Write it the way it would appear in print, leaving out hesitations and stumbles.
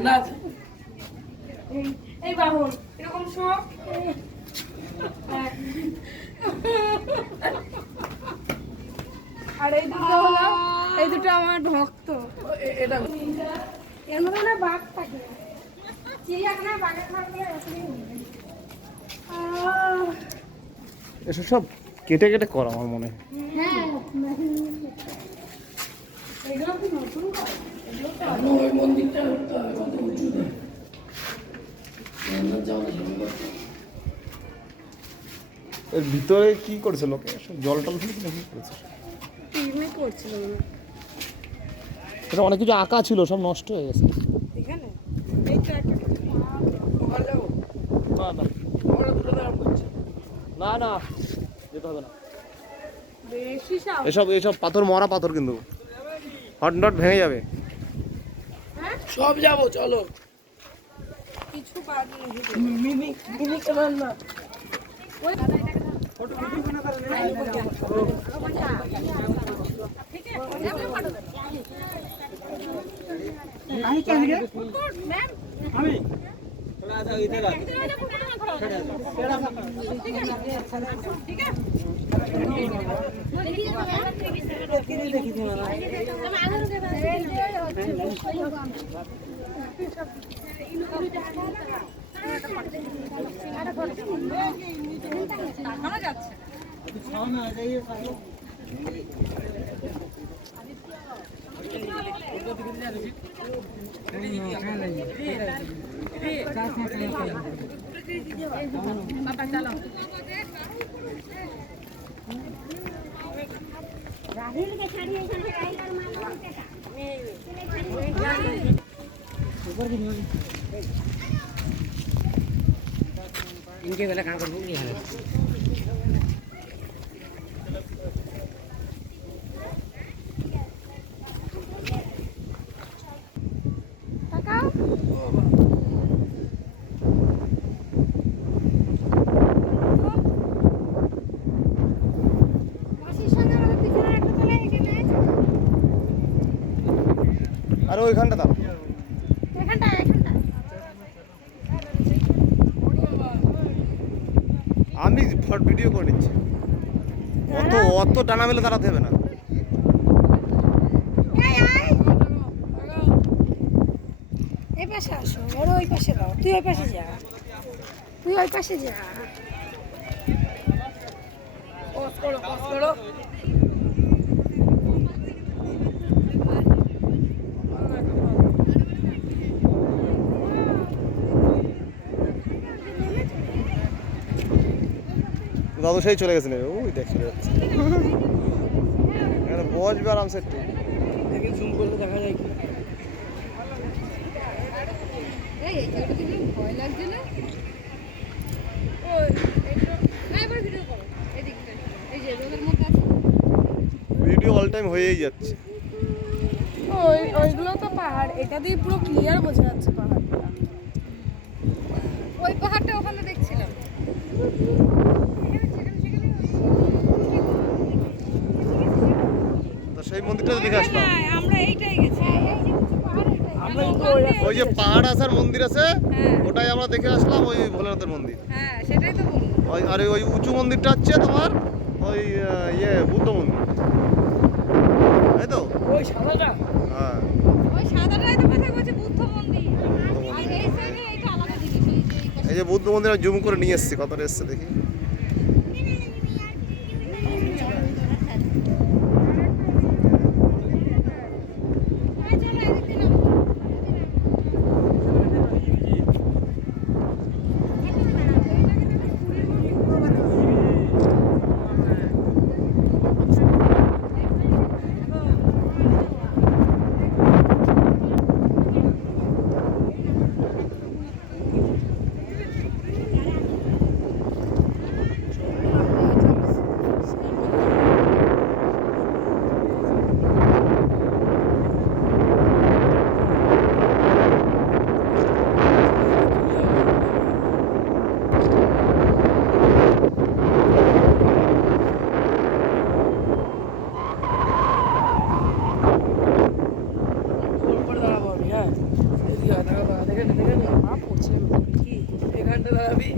ঠান্ডা আছে। এই বাহন এরকম শোক। আর এই দুটো আমার ভক্ত। এটা এর মধ্যে না বাঘ থাকে, চিড়িয়াখানায় বাঘের খাওয়া এসব সব কেটে কেটে করা আমার মনে হয়। হ্যাঁ, এগুলো কি নতুন করে? ওই মন্দিরটা উঠতে হবে কত উঁচুতে। এর ভিতরে কি করেছে লোকে? সব জল টল ফেলেছে নাকি করেছে? পিকনিক করছিল না এটা অনেক কিছু আঁকা ছিল, সব নষ্ট হয়ে গেছে। এখানে? এই তো একটা ওখানে যাবো, না না আমরা দুটো দাঁড়ান করছি। না না, যেতে হবে না। বেশি সাপ। এসব এসব পাথর, মরা পাথর, কিন্তু হট ডট ভেঙে যাবে। হ্যাঁ, সব যাবো, চলো। কিছু বাদ নেই। মিনি মিনি কেনার না। ওই ফটো ভিডিও কেনা করেন না। আমি কেন রে? আমি थोड़ा सा इधर आ। देखी थी सामने आ जाइए सालों। पापा चलो। राहुल के साड़ी ऐसा लगाएगा मालूम है ऊपर भी नहीं इनके वाला काम कर नहीं है আর ওইখানটা দাও। আমি ভিডিও করে নিচ্ছি। অত অত ডানা মেলে দাঁড়াতে হবে না। এই পাশে আসো, ওর ওই পাশে দাও, তুই ওই পাশে যা, তুই ওই পাশে যা। पॉज करो, पॉज करो। দাদু সেই চলে গেছে, ওই দেখ চলে যাচ্ছে। এখানে বসবে আরামসে একটু। দেখি জুম করলে দেখা যায় কি। এই এইটা কি ভয় লাগছে না? ওই এটা না, এবার ভিডিও করো এই দিকটা, এই যে রোদের মধ্যে আছে ভিডিও অল টাইম হয়েই যাচ্ছে। ওইগুলো তো পাহাড়, এটা দিয়ে পুরো ক্লিয়ার বোঝা যাচ্ছে পাহাড়টা। ওই পাহাড়টা ওখানে দেখছিলাম। তো সেই মন্দিরটা দেখে আসলাম। আমরা এইটাই গেছি, এই যে কিছু পাহাড়, এইটাই ওই যে পাহাড় আসার মন্দির আছে, ওটাই আমরা দেখে আসলাম, ওই ভোলেনাথের মন্দির। হ্যাঁ সেটাই তো বললাম। ওই আর ওই উঁচু মন্দিরটা হচ্ছে তোমার ওই বুদ্ধ মন্দির, তাই তো? ওই সাদাটা। হ্যাঁ, ওই সাদাটাই তো কথা বলছে বুদ্ধ মন্দির। আর এই সাইডে এইটা আলাদা জিনিস, এই যে বুদ্ধ মন্দির জুম করে নিয়ে এসেছি, কতটা এসছে দেখি। দাঁড়াবি